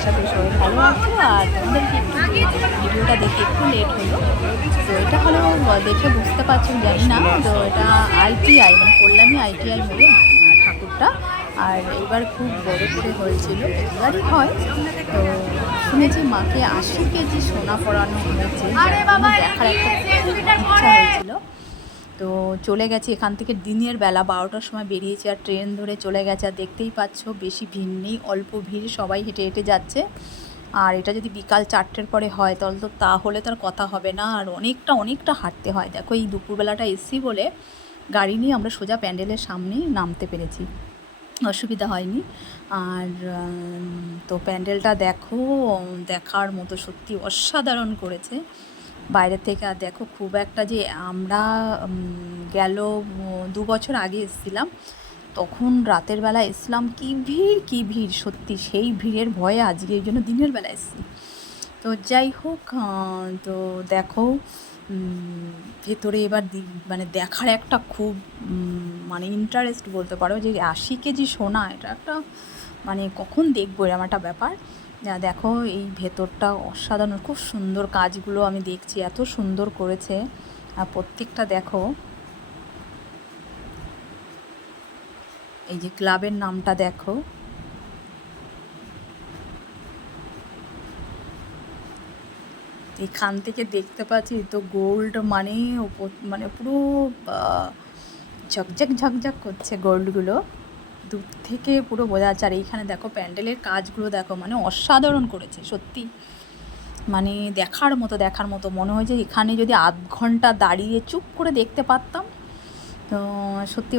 আশা করি সবাই ভালো আছো। আর তোমাদেরকে একটু ভিডিওটা দেখে একটু লেট হলো, তো এটা হলো দেখে বুঝতে পারছো জানি না, তো এটা আইটিআই মানে কল্যাণী আইটিআই মোড়ে ঠাকুরটা। আর এবার খুব বড় করে হয়েছিল, প্রতিবারই হয়। তো শুনেছি মাকে 80 কেজি সোনা পরানো হয়েছে, দেখার একটা ইচ্ছা হয়েছিল। তো চলে গেছি এখান থেকে দিনের বেলা 12টার সময় বেরিয়েছি, আর ট্রেন ধরে চলে গেছে। আর দেখতেই পাচ্ছ বেশি ভিড় নেই, অল্প ভিড়, সবাই হেঁটে হেঁটে যাচ্ছে। আর এটা যদি বিকাল 4টের পরে হয় তাহলে তার কথা হবে না, আর অনেকটা হাঁটতে হয়। দেখো এই দুপুরবেলাটা এসছি বলে গাড়ি নিয়ে আমরা সোজা প্যান্ডেলের সামনেই নামতে পেরেছি, অসুবিধা হয়নি। আর তো প্যান্ডেলটা দেখো, দেখার মতো, সত্যি অসাধারণ করেছে বাইরে থেকে। আর দেখো খুব একটা যে আমরা গেল 2 বছর আগে এসেছিলাম, তখন রাতের বেলা এসছিলাম, কী ভিড় সত্যি, সেই ভিড়ের ভয়ে আজকে এই জন্য দিনের বেলা এসেছি। তো যাই হোক, তো দেখো ভেতরে এবার মানে দেখার একটা খুব মানে ইন্টারেস্ট বলতে পারো, যে 80 কেজি সোনা, এটা একটা মানে কখন দেখবো এরকম একটা ব্যাপার। দেখো এই ভেতরটা অসাধারণ, খুব সুন্দর কাজগুলো আমি দেখছি, এত সুন্দর করেছে। আর প্রত্যেকটা দেখো, এই যে ক্লাবের নামটা দেখো, এখান থেকে দেখতে পাচ্ছি তো গোল্ড মানে মানে পুরো ঝকঝক করছে গোল্ডগুলো, দূর থেকে পুরো বোঝা যাচ্ছে। আর এইখানে দেখো প্যান্ডেলের কাজগুলো দেখো, মানে অসাধারণ করেছে সত্যি, মানে দেখার মতো মনে হয় যে এখানে যদি আধ ঘন্টা দাঁড়িয়ে চুপ করে দেখতে পারতাম। তো সত্যি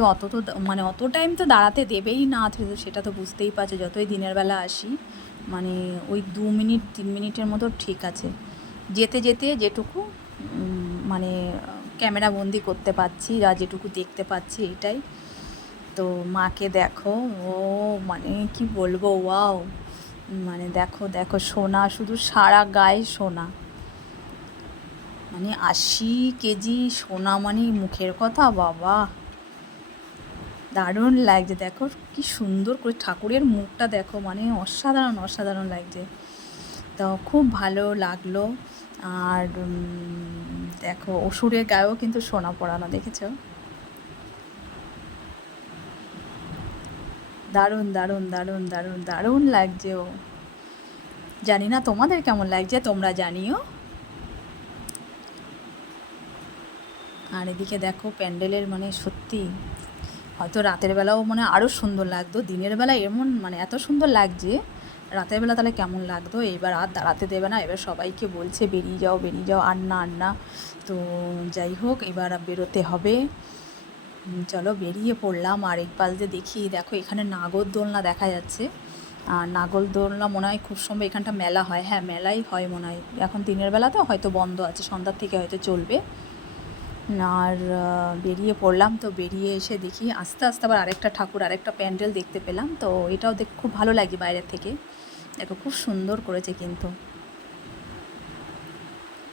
মানে অত টাইম তো দাঁড়াতে দেবেই না, সেটা তো বুঝতেই পারছো, যতই দিনের বেলা আসি মানে ওই 2 মিনিট 3 মিনিটের মতো ঠিক আছে, যেতে যেতে যেটুকু মানে ক্যামেরা বন্দি করতে পারছি আর যেটুকু দেখতে পাচ্ছি এটাই। তো মাকে দেখো, ও মানে কি বলবো, ওয়াও, মানে দেখো সোনা, শুধু সারা গায়ে সোনা, মানে 80 কেজি সোনা, মানে মুখের কথা বাবা, দারুণ লাগছে। দেখো কি সুন্দর করে ঠাকুরের মুখটা দেখো, মানে অসাধারণ লাগছে। তো খুব ভালো লাগলো। আর দেখো অসুরের গায়েও কিন্তু সোনা পরানো, দেখেছো? দারুণ লাগছে ও। জানি না তোমাদের কেমন লাগছে, তোমরা জানিও। আর এদিকে দেখো প্যান্ডেলের মানে সত্যি, হয়তো রাতের বেলাও মানে আরও সুন্দর লাগতো, দিনের বেলা এমন মানে এত সুন্দর লাগছে, রাতের বেলা তাহলে কেমন লাগতো। এবার আর দাঁড়াতে দেবে না, এবার সবাইকে বলছে বেরিয়ে যাও, আর না। তো যাই হোক, এবার বেরোতে হবে। চলো বেরিয়ে পড়লাম। আর এক পাশ দিয়ে দেখি, দেখো এখানে নাগরদোলনা দেখা যাচ্ছে। আর নাগরদোলনা মনে হয় খুব সম্ভব এখানটা মেলা হয়, হ্যাঁ মেলাই হয় মনে হয়, এখন দিনের বেলাতে হয়তো বন্ধ আছে, সন্ধ্যার থেকে হয়তো চলবে। আর বেরিয়ে পড়লাম। তো বেরিয়ে এসে দেখি আস্তে আবার আরেকটা ঠাকুর, আরেকটা প্যান্ডেল দেখতে পেলাম। তো এটাও খুব ভালো লাগে বাইরের থেকে, দেখো খুব সুন্দর করেছে কিন্তু,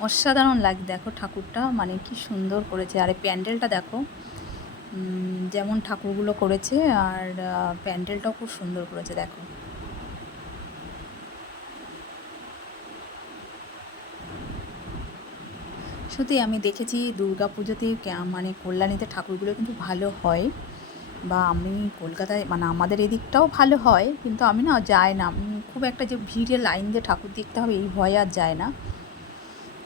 অসাধারণ লাগে। দেখো ঠাকুরটা মানে কি সুন্দর করেছে, আর এই প্যান্ডেলটা দেখো, যেমন ঠাকুরগুলো করেছে আর প্যান্ডেলটাও খুব সুন্দর করেছে দেখো। সত্যি আমি দেখেছি দুর্গা পুজোতে মানে কল্যাণীতে ঠাকুরগুলো কিন্তু ভালো হয়, বা আমি কলকাতায় মানে আমাদের এদিকটাও ভালো হয়, কিন্তু আমি না যাই না, খুব একটা যে ভিড়ে লাইন দিয়ে ঠাকুর দেখতে হবে এই ভয়ে আর যায় না।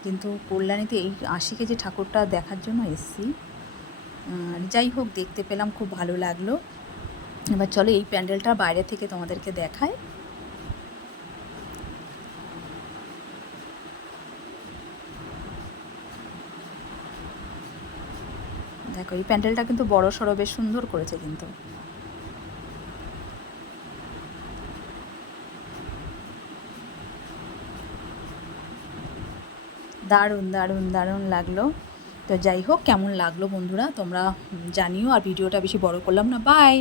কিন্তু কল্যাণীতে এই 80 কেজি ঠাকুরটা দেখার জন্য এসেছি। যাই হোক, দেখতে পেলাম, খুব ভালো লাগলো। এবার চলো এই প্যান্ডেলটা বাইরে থেকে তোমাদেরকে দেখায়। দেখো এই প্যান্ডেলটা কিন্তু বড় সড়ো, বেশ সুন্দর করেছে কিন্তু। দারুণ লাগলো। তো যাই হোক, কেমন লাগলো বন্ধুরা তোমরা জানিও, আর ভিডিওটা বেশি বড় করলাম না, বাই।